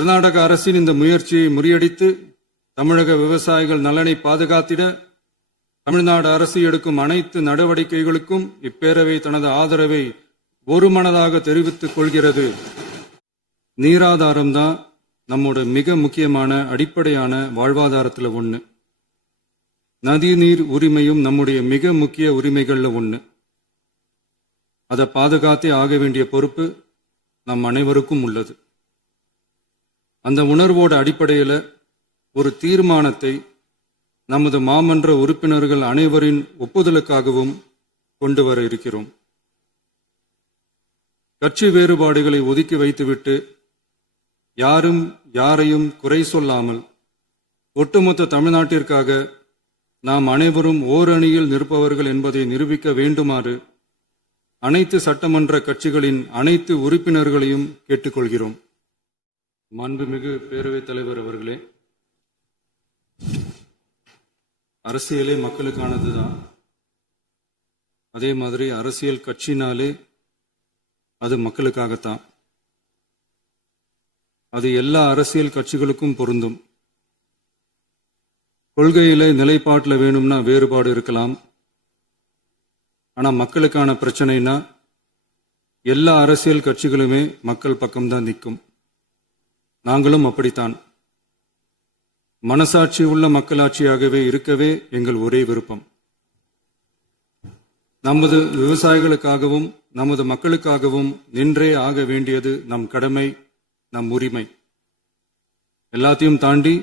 கர்நாடக அரசின் இந்த முயற்சியை முறியடித்து தமிழக விவசாயிகள் நலனை பாதுகாத்திட தமிழ்நாடு அரசு எடுக்கும் அனைத்து நடவடிக்கைகளுக்கும் இப்பேரவை தனது ஆதரவை ஒருமனதாக தெரிவித்துக் கொள்கிறது. நீராதாரம்தான் நம்மோட மிக முக்கியமான அடிப்படையான வாழ்வாதாரத்தில் ஒன்று. நதிநீர் உரிமையும் நம்முடைய மிக முக்கிய உரிமைகள்ல ஒன்று. அதை பாதுகாத்தே ஆக வேண்டிய பொறுப்பு நம் அனைவருக்கும் உள்ளது. அந்த உணர்வோட அடிப்படையில் ஒரு தீர்மானத்தை நமது மாமன்ற உறுப்பினர்கள் அனைவரின் ஒப்புதலுக்காகவும் கொண்டு வர இருக்கிறோம். கட்சி வேறுபாடுகளை ஒதுக்கி வைத்துவிட்டு யாரும் யாரையும் குறை சொல்லாமல் ஒட்டுமொத்த தமிழ்நாட்டிற்காக நாம் அனைவரும் ஓரணியில் நிற்பவர்கள் என்பதை நிரூபிக்க வேண்டுமாறு அனைத்து சட்டமன்ற கட்சிகளின் அனைத்து உறுப்பினர்களையும் கேட்டுக்கொள்கிறோம். மாண்புமிகு பேரவைத் தலைவர் அவர்களே, அரசியலே மக்களுக்கானது தான். அதே மாதிரி அரசியல் கட்சினாலே அது மக்களுக்காகத்தான். அது எல்லா அரசியல் கட்சிகளுக்கும் பொருந்தும். கொள்கையில நிலைப்பாட்டில் வேணும்னா வேறுபாடு இருக்கலாம். ஆனா மக்களுக்கான பிரச்சனைனா எல்லா அரசியல் கட்சிகளுமே மக்கள் பக்கம்தான் நிற்கும். நாங்களும் அப்படித்தான். மனசாட்சி உள்ள மக்களாட்சியாகவே இருக்கவே எங்கள் ஒரே விருப்பம். நமது விவசாயிகளுக்காகவும் நமது மக்களுக்காகவும் நின்றே ஆக வேண்டியது நம் கடமை, நம் உரிமை. எல்லாத்தையும் தாண்டி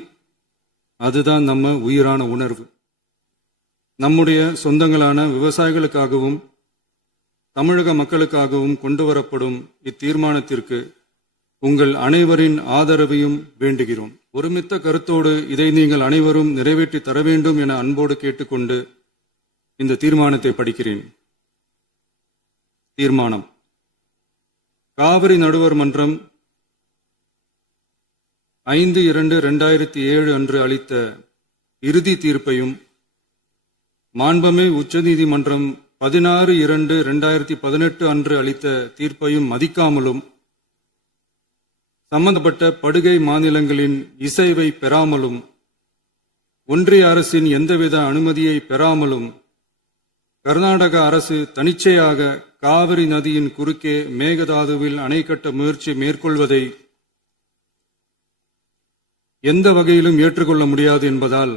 அதுதான் நம்ம உயிரான உணர்வு. நம்முடைய சொந்தங்களான விவசாயிகளுக்காகவும் தமிழக மக்களுக்காகவும் கொண்டு வரப்படும் இத்தீர்மானத்திற்கு உங்கள் அனைவரின் ஆதரவையும் வேண்டுகிறோம். ஒருமித்த கருத்தோடு இதை நீங்கள் அனைவரும் நிறைவேற்றி தர வேண்டும் என அன்போடு கேட்டுக்கொண்டு இந்த தீர்மானத்தை படிக்கிறேன். தீர்மானம்: காவிரி நடுவர் மன்றம் 5/2/2007 அன்று அளித்த இறுதி தீர்ப்பையும் மாண்புமிகு உச்சநீதிமன்றம் 16/2/2018 அன்று அளித்த தீர்ப்பையும் மதிக்காமலும் சம்பந்தப்பட்ட படுகை மாநிலங்களின் இசைவை பெறாமலும் ஒன்றிய அரசின் எந்தவித அனுமதியை பெறாமலும் கர்நாடக அரசு தனிச்சையாக காவிரி நதியின் குறுக்கே மேகதாதுவில் அணை கட்ட முயற்சி மேற்கொள்வதை எந்த வகையிலும் ஏற்றுக்கொள்ள முடியாது என்பதால்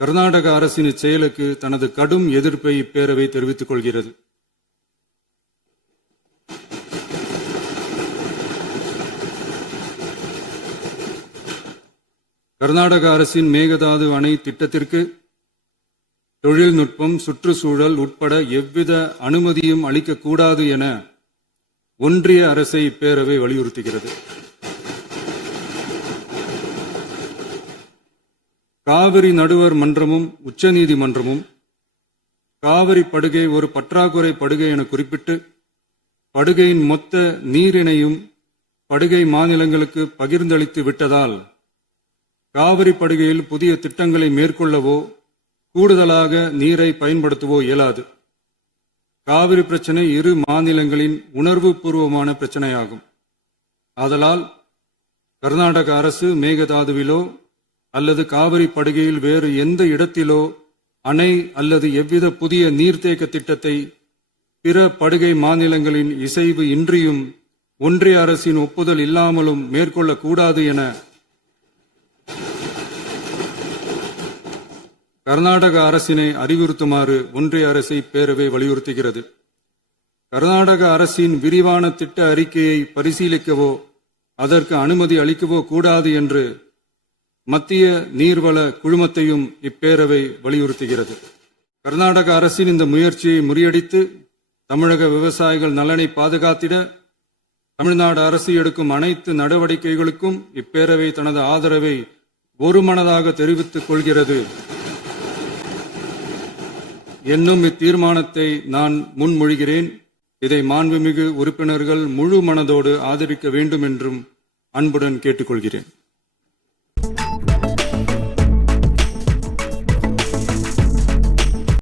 கர்நாடக அரசின் இச்செயலுக்கு தனது கடும் எதிர்ப்பை இப்பேரவை தெரிவித்துக் கொள்கிறது. கர்நாடக அரசின் மேகதாது அணை திட்டத்திற்கு தொழில்நுட்பம், சுற்றுச்சூழல் உட்பட எவ்வித அனுமதியும் அளிக்கக்கூடாது என ஒன்றிய அரசை இப்பேரவை வலியுறுத்துகிறது. காவிரி நடுவர் மன்றமும் உச்சநீதிமன்றமும் காவிரி படுகை ஒரு பற்றாக்குறை படுகை என குறிப்பிட்டு படுகையின் மொத்த நீரினையும் படுகை மாநிலங்களுக்கு பகிர்ந்தளித்து விட்டதால் காவிரி படுகையில் புதிய திட்டங்களை மேற்கொள்ளவோ கூடுதலாக நீரை பயன்படுத்தவோ இயலாது. காவிரி பிரச்சனை இரு மாநிலங்களின் உணர்வு பூர்வமான பிரச்சனையாகும். ஆதலால் கர்நாடக அரசு மேகதாதுவிலோ அல்லது காவிரி படுகையில் வேறு எந்த இடத்திலோ அணை அல்லது எவ்வித புதிய நீர்த்தேக்க திட்டத்தை பிற படுகை மாநிலங்களின் இசைவு இன்றியும் ஒன்றிய அரசின் ஒப்புதல் இல்லாமலும் மேற்கொள்ளக்கூடாது என கர்நாடக அரசினை அறிவுறுத்துமாறு ஒன்றிய அரசை பேரவை வலியுறுத்துகிறது. கர்நாடக அரசின் விரிவான திட்ட அறிக்கையை பரிசீலிக்கவோ அதற்கு அனுமதி அளிக்கவோ கூடாது என்று மத்திய நீர்வள குழுமத்தையும் இப்பேரவை வலியுறுத்துகிறது. கர்நாடக அரசின் இந்த முயற்சியை முறியடித்து தமிழக விவசாயிகள் நலனை பாதுகாத்திட தமிழ்நாடு அரசு எடுக்கும் அனைத்து நடவடிக்கைகளுக்கும் இப்பேரவை தனது ஆதரவை ஒருமனதாக தெரிவித்துக் கொள்கிறது என்னும் இத்தீர்மானத்தை நான் முன்மொழிகிறேன். இதை மாண்புமிகு உறுப்பினர்கள் முழு மனதோடு ஆதரிக்க வேண்டும் என்றும் அன்புடன் கேட்டுக்கொள்கிறேன்.